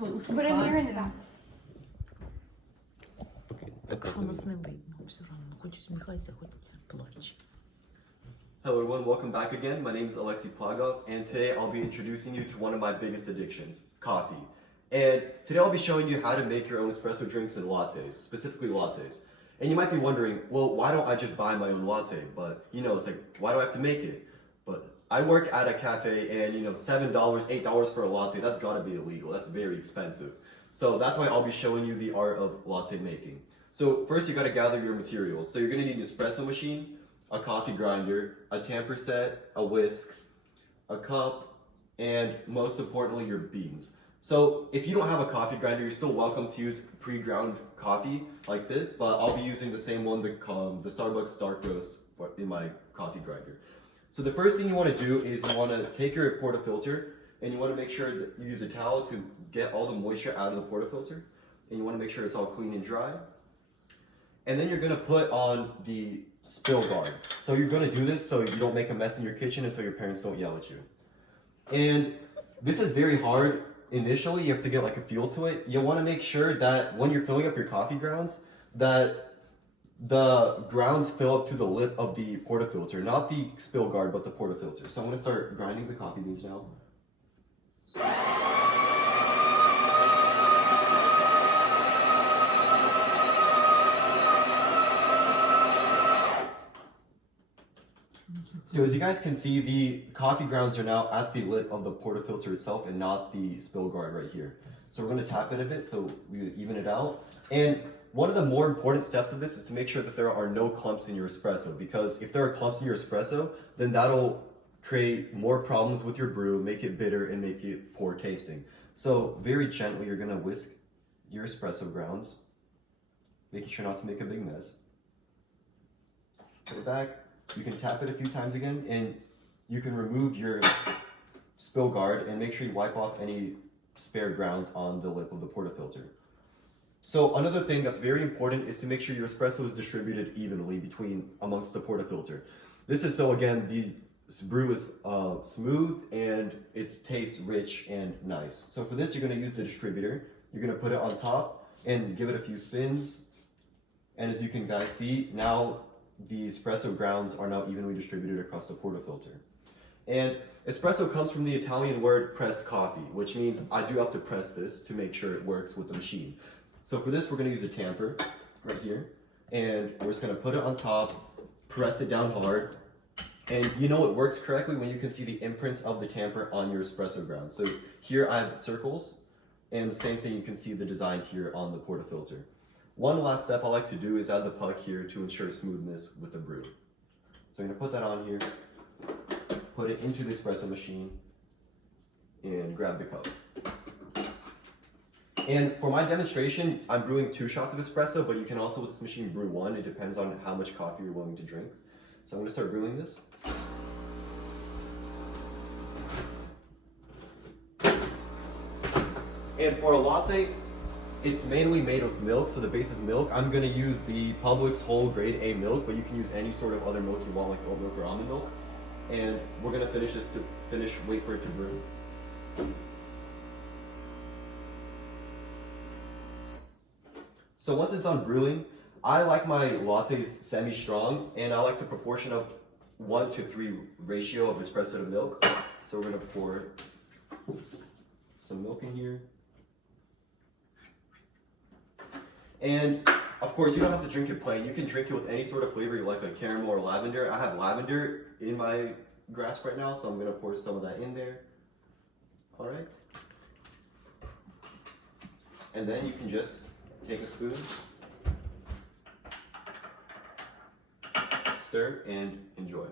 But a mirror in the back. Якщо нас не видно, все одно. Хоч усміхайся, хоч плач. Hello everyone, welcome back again. My name is Alexei Plagov, and today I'll be introducing you to one of my biggest addictions, coffee. And today I'll be showing you how to make your own espresso drinks and lattes, specifically lattes. And you might be wondering, well, why don't I just buy my own latte? But, you know, it's like, why do I have to make it? But I work at a cafe and, you know, $7, $8 for a latte, that's gotta be illegal. That's very expensive. So that's why I'll be showing you the art of latte making. So first you gotta gather your materials. So you're gonna need an espresso machine, a coffee grinder, a tamper set, a whisk, a cup, and most importantly, your beans. So if you don't have a coffee grinder, you're still welcome to use pre-ground coffee like this, but I'll be using the same one, the Starbucks Dark Roast in my coffee grinder. So the first thing you want to do is you want to take your portafilter and you want to make sure that you use a towel to get all the moisture out of the portafilter, and you want to make sure it's all clean and dry. And then you're going to put on the spill guard. So you're going to do this so you don't make a mess in your kitchen and so your parents don't yell at you. And this is very hard. Initially, you have to get like a feel to it. You want to make sure that when you're filling up your coffee grounds, that the grounds fill up to the lip of the portafilter, not the spill guard, but the portafilter. So I'm going to start grinding the coffee beans now. So as you guys can see, the coffee grounds are now at the lip of the portafilter itself and not the spill guard right here. So we're going to tap it a bit so we even it out. And one of the more important steps of this is to make sure that there are no clumps in your espresso, because if there are clumps in your espresso, then that'll create more problems with your brew, make it bitter, and make it poor tasting. So very gently, you're going to whisk your espresso grounds, making sure not to make a big mess. Put it back. You can tap it a few times again, and you can remove your spill guard and make sure you wipe off any spare grounds on the lip of the portafilter. So another thing that's very important is to make sure your espresso is distributed evenly amongst the portafilter. This is so again the brew is smooth and it tastes rich and nice. So for this you're going to use the distributor. You're going to put it on top and give it a few spins. And as you can guys see, now the espresso grounds are now evenly distributed across the portafilter. And espresso comes from the Italian word pressed coffee, which means I do have to press this to make sure it works with the machine. So for this, we're going to use a tamper right here, and we're just going to put it on top, press it down hard, and you know it works correctly when you can see the imprints of the tamper on your espresso ground. So here I have circles, and the same thing, you can see the design here on the portafilter. One last step I like to do is add the puck here to ensure smoothness with the brew. So I'm going to put that on here, put it into the espresso machine, and grab the cup. And for my demonstration, I'm brewing 2 shots of espresso, but you can also with this machine brew 1. It depends on how much coffee you're willing to drink. So I'm going to start brewing this. And for a latte, it's mainly made with milk, so the base is milk. I'm going to use the Publix whole grade A milk, but you can use any sort of other milk you want, like oat milk or almond milk. And we're going to finish this wait for it to brew. So once it's done brewing, I like my lattes semi-strong, and I like the proportion of 1-to-3 ratio of espresso to milk. So we're going to pour some milk in here. And of course, you don't have to drink it plain. You can drink it with any sort of flavor you like caramel or lavender. I have lavender in my grasp right now, so I'm going to pour some of that in there. All right. And then you can just take a spoon, stir, and enjoy.